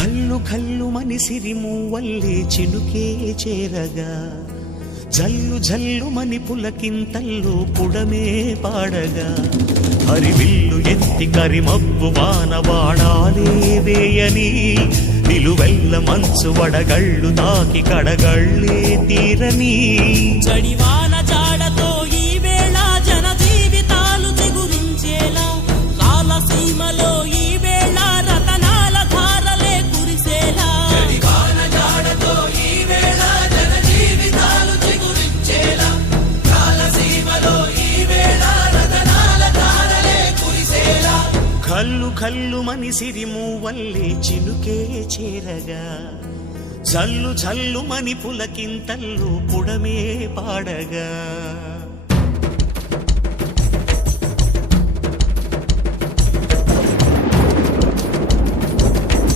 కల్లు కల్లు మని సిరిమూవల్లే చినుకే చేరగా జల్లు జల్లు మని పులకింతల్లో పుడమే పాడగా హరివిల్లు ఎత్తి కరిమబ్బు వానవాడాలే వేయని నిలువెల్ల మంచు వడగళ్ళు తాకి కడగళ్ళే తీరని చడివాన జాడతో ఈ వేళ జన జీవితాలు చిగురించేలా రాలసీమలో ఈ వేళ రతనాల ధారలే కురిసేలా చడివాన జాడతో ఈ వేళ జన జీవితాలు చిగురించేలా రాలసీమలో ఈ వేళ రతనాల ధారలే కురిసేలా కల్లు కల్లు మని సిరిమూవల్లే చినుకే చేరగా జల్లు జల్లు మని పులకింతల్లు పుడమే పాడగా